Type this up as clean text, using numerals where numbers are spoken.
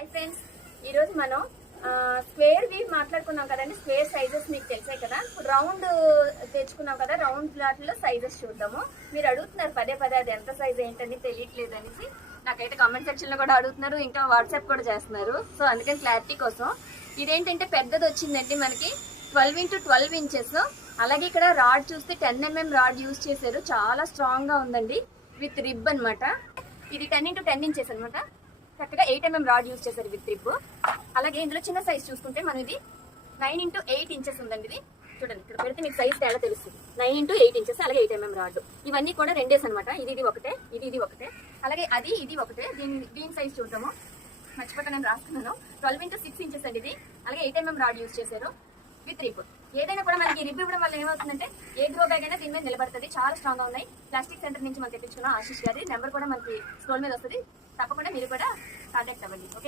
Hi friends, ఈరోజు మనం square v మాట్లాడుకున్నాం కదండి. స్క్వేర్ సైజెస్ మీకు తెలిసాయి కదా. రౌండ్ తెచ్చుకున్నాం కదా, రౌండ్ ప్లాట్లో సైజెస్ చూద్దాము. మీరు అడుగుతున్నారు పదే పదే అది ఎంత సైజ్ ఏంటని తెలియట్లేదు అనేసి. నాకైతే కామెంట్ సెక్షన్లో కూడా అడుగుతున్నారు, ఇంకా వాట్సాప్ కూడా చేస్తున్నారు. సో అందుకని క్లారిటీ కోసం ఇదేంటంటే పెద్దది వచ్చిందండి మనకి 12 x 12 ఇంచెస్. అలాగే ఇక్కడ రాడ్ చూస్తే 10 mm రాడ్ యూజ్ చేశారు, చాలా స్ట్రాంగ్గా ఉందండి. విత్ రిబ్ అనమాట. ఇది 10 x 10 ఇంచెస్ అనమాట. చక్కగా 8 mm రాడ్ యూజ్ చేశారు విత్ రిబ్. అలాగే ఇందులో చిన్న సైజ్ చూసుకుంటే మనం ఇది 9 x 8 ఇంచెస్ ఉందండి. ఇది చూడండి, ఇక్కడ పెడితే మీకు సైజ్ తేడా తెలుస్తుంది. 9 x 8 ఇంచెస్, అలాగే 8 mm రాడ్. ఇవన్నీ కూడా రెండేస్ అనమాట. ఇది ఒకటే, ఇది ఒకటే, అలాగే ఇది ఒకటే. దీని సైజ్ చూద్దాము. మర్చిపోక నేను రాస్తున్నాను. 12 x 6 ఇంచెస్ అండి ఇది. అలాగే 8 mm రాడ్ యూజ్ చేశారు విత్ రిబ్. ఏదైనా కూడా మనకి రిబ్ ఇవ్వడం వల్ల ఏమవుతుందంటే ఏ గ్రో బ్యాగ్ అయినా దీని మీద నిలబడుతుంది. చాలా స్ట్రాంగ్ గా ఉన్నాయి. ప్లాస్టిక్ సెంటర్ నుంచి మనం తెప్పించుకున్న ఆశీష్ గారి నెంబర్ కూడా మనకి స్క్రోల్ మీద వస్తుంది. తప్పకుండా మీరు కూడా కాంటాక్ట్ అవ్వండి. ఓకే.